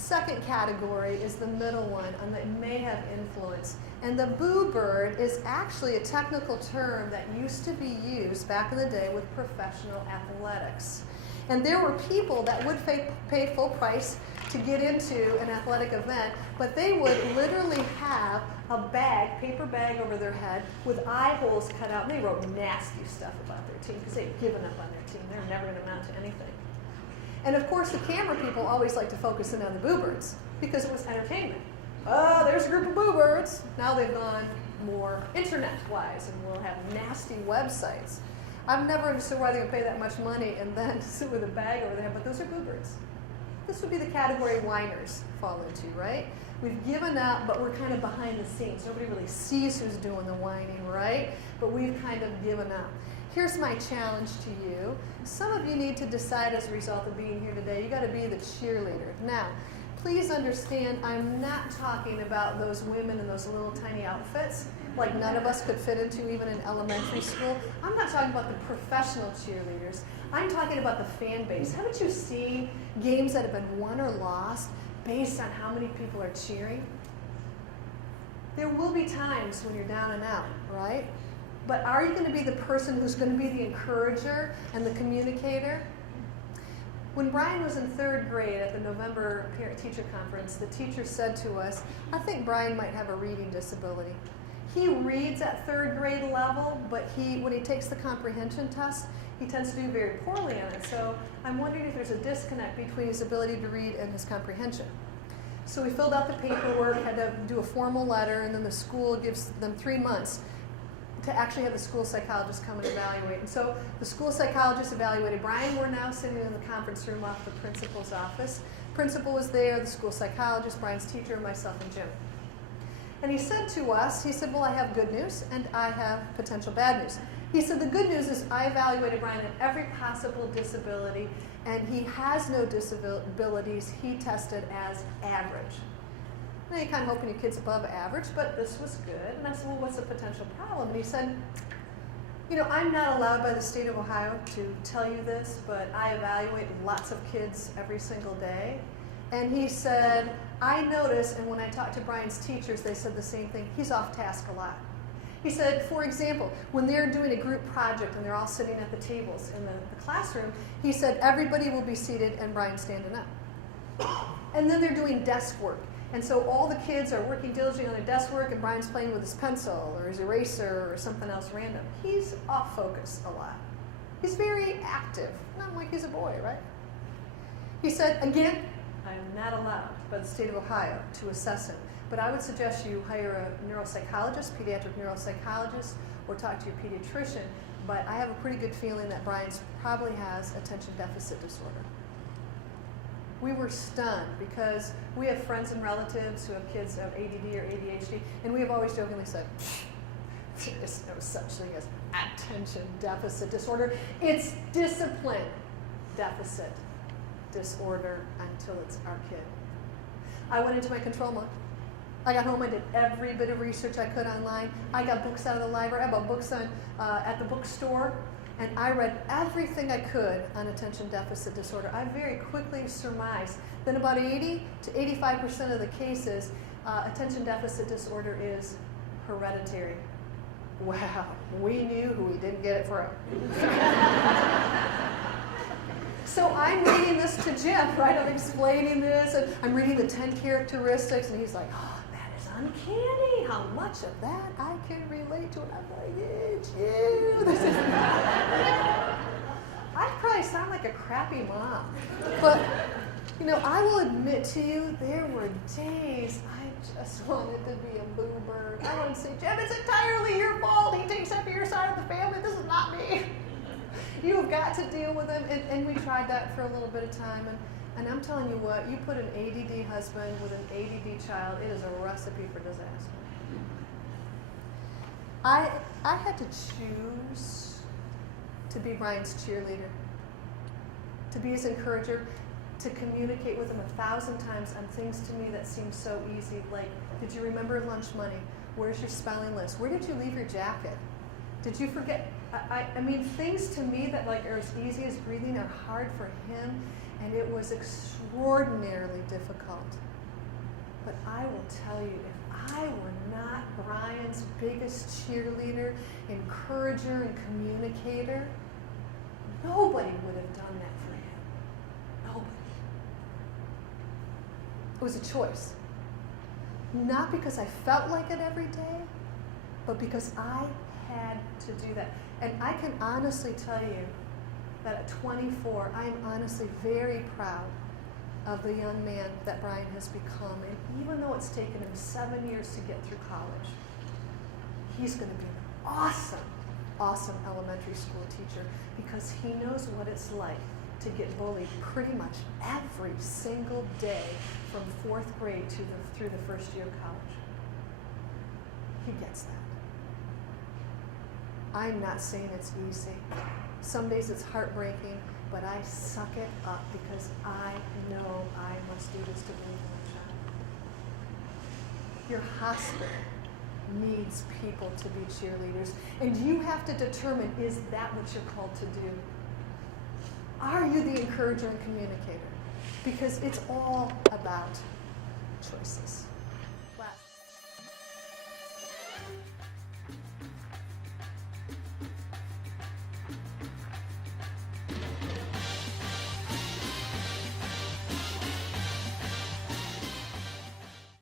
Second category is the middle one, and that may have influence. And the boo bird is actually a technical term that used to be used back in the day with professional athletics. And there were people that would pay full price to get into an athletic event, but they would literally have a bag, paper bag over their head with eye holes cut out, and they wrote nasty stuff about their team because they'd given up on their team. They're never going to amount to anything. And of course, the camera people always like to focus in on the boo birds because it was entertainment. Oh, there's a group of boo birds. Now they've gone more internet-wise and will have nasty websites. I've never understood why they would pay that much money and then sit with a bag over there, but those are boo birds. This would be the category whiners fall into, right? We've given up, but we're kind of behind the scenes. Nobody really sees who's doing the whining, right? But we've kind of given up. Here's my challenge to you. Some of you need to decide as a result of being here today, you got to be the cheerleader. Now, please understand, I'm not talking about those women in those little tiny outfits like none of us could fit into even in elementary school. I'm not talking about the professional cheerleaders. I'm talking about the fan base. Haven't you seen games that have been won or lost based on how many people are cheering? There will be times when you're down and out, right? But are you going to be the person who's going to be the encourager and the communicator? When Brian was in 3rd grade at the November parent-teacher conference, the teacher said to us, I think Brian might have a reading disability. He reads at 3rd grade level, but when he takes the comprehension test, he tends to do very poorly on it. So I'm wondering if there's a disconnect between his ability to read and his comprehension. So we filled out the paperwork, had to do a formal letter, and then the school gives them 3 months to actually have the school psychologist come and evaluate. And so the school psychologist evaluated Brian. We're now sitting in the conference room off the principal's office. Principal was there, the school psychologist, Brian's teacher, myself, and Jim. And he said to us, he said, well, I have good news and I have potential bad news. He said, the good news is I evaluated Brian in every possible disability, and he has no disabilities. He tested as average. Now you're kind of hoping your kid's above average, but this was good. And I said, well, what's the potential problem? And he said, you know, I'm not allowed by the state of Ohio to tell you this, but I evaluate lots of kids every single day. And he said, I notice, and when I talked to Brian's teachers, they said the same thing, he's off task a lot. He said, for example, when they're doing a group project and they're all sitting at the tables in the classroom, he said everybody will be seated and Brian's standing up. And then they're doing desk work. And so all the kids are working diligently on their desk work and Brian's playing with his pencil or his eraser or something else random. He's off focus a lot. He's very active, not like he's a boy, right? He said, again, I am not allowed by the state of Ohio to assess him. But I would suggest you hire a neuropsychologist, pediatric neuropsychologist, or talk to your pediatrician. But I have a pretty good feeling that Brian's probably has attention deficit disorder. We were stunned because we have friends and relatives who have kids who have ADD or ADHD, and we have always jokingly said, there's no such thing as attention deficit disorder. It's discipline deficit disorder until it's our kid. I went into my control mode. I got home, I did every bit of research I could online. I got books out of the library, I bought books at the bookstore, and I read everything I could on attention deficit disorder. I very quickly surmised that about 80 to 85% of the cases, attention deficit disorder is hereditary. Wow, we knew who we didn't get it from. So I'm reading this to Jim, right? I'm explaining this, and I'm reading the 10 characteristics, and he's like, oh, that is uncanny, how much of that I can relate to. And I'm like, it's you. I probably sound like a crappy mom. But, you know, I will admit to you, there were days I just wanted to be a boo bird. I wanted to say, Jim, it's entirely your fault. He takes up your side of the family. This is not me. You've got to deal with him. And we tried that for a little bit of time. And I'm telling you what, you put an ADD husband with an ADD child, it is a recipe for disaster. I had to choose to be Brian's cheerleader, to be his encourager, to communicate with him 1,000 times on things to me that seemed so easy, like, did you remember lunch money? Where's your spelling list? Where did you leave your jacket? Did you forget I mean, things to me that like are as easy as breathing are hard for him, and it was extraordinarily difficult. But I will tell you, if I were not Brian's biggest cheerleader, encourager, and communicator, nobody would have done that for him. Nobody. It was a choice. Not because I felt like it every day, but because I had to do that. And I can honestly tell you that at 24, I'm honestly very proud of the young man that Brian has become. And even though it's taken him 7 years to get through college, he's going to be an awesome, awesome elementary school teacher because he knows what it's like to get bullied pretty much every single day from 4th grade through the first year of college. He gets that. I'm not saying it's easy. Some days it's heartbreaking, but I suck it up because I know I must do this to believe in my child. Your hospital needs people to be cheerleaders, and you have to determine, is that what you're called to do? Are you the encourager and communicator? Because it's all about choices.